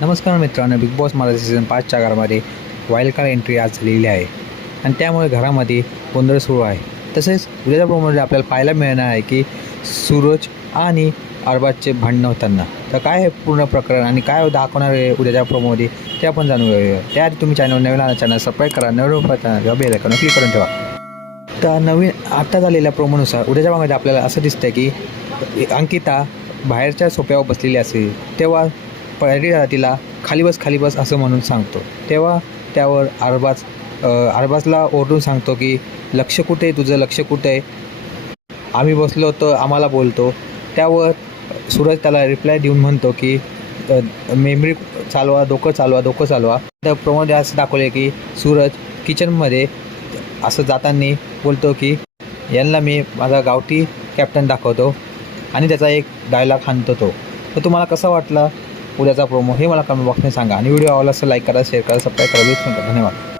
नमस्कार मित्रांनो, big boss Marathi season 5च्या घरामध्ये वाईल्ड कार्ड एंट्री आज झालेली आहे आणि त्यामुळे घरामध्ये गोंधळ सुरू आहे. तसेच उद्याच्या प्रोमोमध्ये आपल्याला पाहायला मिळणार आहे की सूरज आणि अरबाजचे भांडणं होताना. तर काय हे पूर्ण प्रकरण आणि काय दाखवणार आहे उद्याच्या प्रोमोमध्ये ते आपण जाणून घेऊया. त्याआधी तुम्ही चॅनल नवीन आला चॅनल सबस्क्राईब करा, नवीन किंवा बेल आयकॉन क्लिक करून ठेवा. तर नवीन आत्ता झालेल्या प्रोमोनुसार उद्याच्या भागामध्ये आपल्याला असं दिसतं की अंकिता बाहेरच्या सोफ्यावर बसलेली असेल तेव्हा पॅडी तिला खाली बस असं म्हणून सांगतो. तेव्हा त्यावर अरबाजला ओरडून सांगतो की लक्ष कुठे आहे तुझं, लक्ष कुठे आहे, आम्ही बसलो तर आम्हाला बोलतो. त्यावर सूरज त्याला रिप्लाय देऊन म्हणतो की मेमरी चालवा, डोकं चालवा. त्या प्रोमध्ये असं दाखवले की सूरज किचनमध्ये असं जाताना बोलतो की यांना मी माझा गावठी कॅप्टन दाखवतो आणि त्याचा एक डायलॉग हाणतो तो. तर तुम्हाला कसा वाटला उद्याचा प्रोमो हे मला कमेंट बॉक्समध्ये सांगा आणि व्हिडिओ आवडला असेल लाईक करा, शेअर करा, सबस्क्राईब करा. धन्यवाद.